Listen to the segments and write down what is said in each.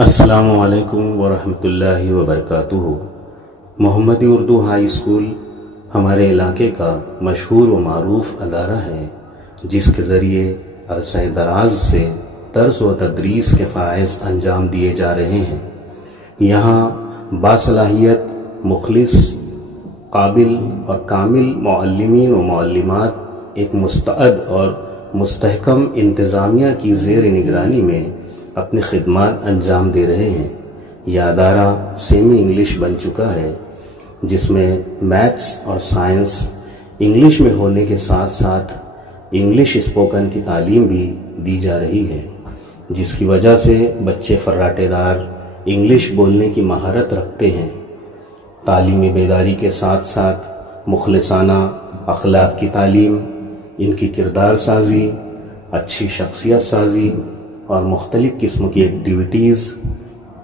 السلام علیکم ورحمۃ اللہ وبرکاتہ۔ محمدی اردو ہائی اسکول ہمارے علاقے کا مشہور و معروف ادارہ ہے، جس کے ذریعے عرصہ دراز سے درس و تدریس کے فرائض انجام دیے جا رہے ہیں۔ یہاں باصلاحیت، مخلص، قابل اور کامل معلمین و معلمات ایک مستعد اور مستحکم انتظامیہ کی زیر نگرانی میں اپنی خدمات انجام دے رہے ہیں۔ یہ ادارہ سیمی انگلش بن چکا ہے، جس میں میتھس اور سائنس انگلش میں ہونے کے ساتھ ساتھ انگلش اسپوکن کی تعلیم بھی دی جا رہی ہے، جس کی وجہ سے بچے فراٹے دار انگلش بولنے کی مہارت رکھتے ہیں۔ تعلیمی بیداری کے ساتھ ساتھ مخلصانہ اخلاق کی تعلیم، ان کی کردار سازی، اچھی شخصیت سازی اور مختلف قسم کی ایکٹیویٹیز،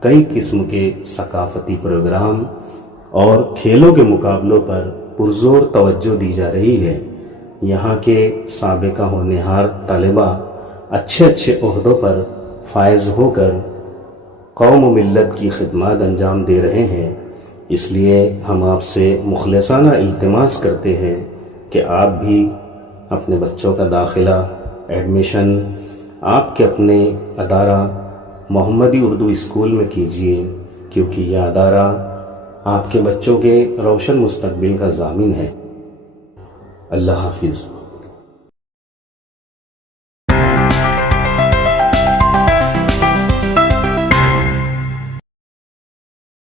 کئی قسم کے ثقافتی پروگرام اور کھیلوں کے مقابلوں پر پرزور توجہ دی جا رہی ہے۔ یہاں کے سابقہ ہونہار طلباء اچھے عہدوں پر فائز ہو کر قوم و ملت کی خدمات انجام دے رہے ہیں۔ اس لیے ہم آپ سے مخلصانہ التماس کرتے ہیں کہ آپ بھی اپنے بچوں کا داخلہ، ایڈمیشن آپ کے اپنے ادارہ محمدی اردو اسکول میں کیجیے، کیونکہ یہ ادارہ آپ کے بچوں کے روشن مستقبل کا ضامن ہے۔ اللہ حافظ۔